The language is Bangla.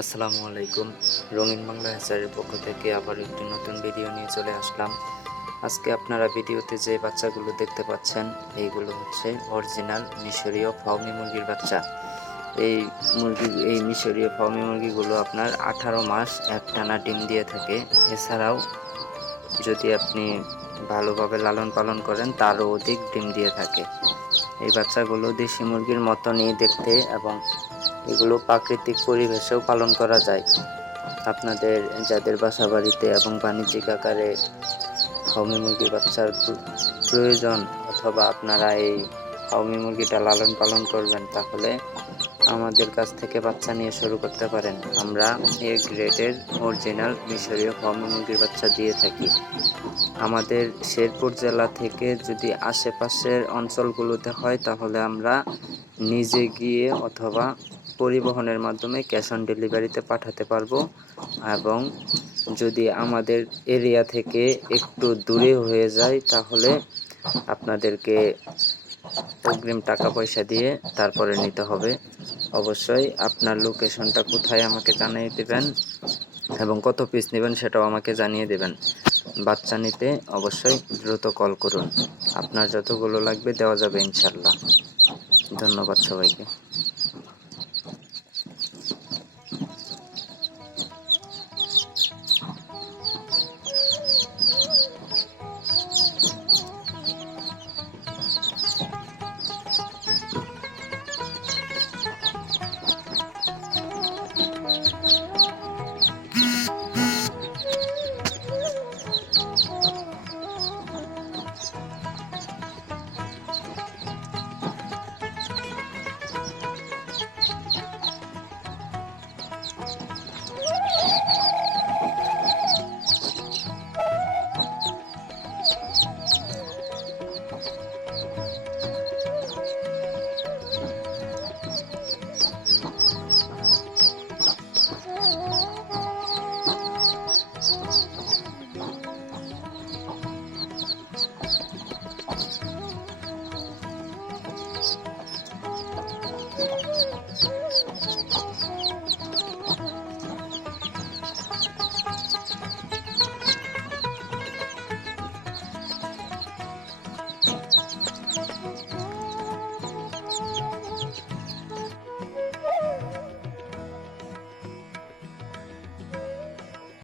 আসসালামু আলাইকুম। রঙিন বাংলা হ্যাচারের পক্ষ থেকে আবার একটি নতুন ভিডিও নিয়ে চলে আসলাম। আজকে আপনারা ভিডিওতে যে বাচ্চাগুলো দেখতে পাচ্ছেন, এইগুলো হচ্ছে অরিজিনাল মিশরীয় ফাউমি মুরগির বাচ্চা। এই মুরগি, এই মিশরীয় ফাউমি মুরগিগুলো আপনার আঠারো মাস একটানা ডিম দিয়ে থাকে। এছাড়াও যদি আপনি ভালোভাবে লালন পালন করেন, তারও অধিক ডিম দিয়ে থাকে। এই বাচ্চাগুলো দেশি মুরগির মতনই দেখতে এবং এগুলো প্রাকৃতিক পরিবেশেও পালন করা যায়। আপনাদের যাদের বাসা বাড়িতে এবং বাণিজ্যিক আকারে হাউমি মুরগি বাচ্চার প্রয়োজন অথবা আপনারা এই হাউমি মুরগিটা লালন পালন করবেন, তাহলে আমাদের কাছ থেকে বাচ্চা নিয়ে শুরু করতে পারেন। আমরা এ গ্রেডের অরিজিনাল মিশরীয় হাউমি মুরগির বাচ্চা দিয়ে থাকি। আমাদের শেরপুর জেলা থেকে যদি আশেপাশের অঞ্চলগুলোতে হয়, তাহলে আমরা নিজে গিয়ে অথবা পরিবহনের মাধ্যমে ক্যাশ অন ডেলিভারিতে পাঠাতে পারব এবং যদি আমাদের এরিয়া থেকে একটু দূরে হয়ে যায় তাহলে আপনাদেরকে অগ্রিম টাকা পয়সা দিয়ে তারপরে নিতে হবে। অবশ্যই আপনার লোকেশনটা কোথায় আমাকে জানিয়ে দেবেন এবং কত পিস নেবেন সেটাও আমাকে জানিয়ে দেবেন। বাচ্চা নিতে অবশ্যই দ্রুত কল করুন। আপনার যতগুলো লাগবে দেওয়া যাবে ইনশাল্লাহ ধন্যবাদ সবাইকে।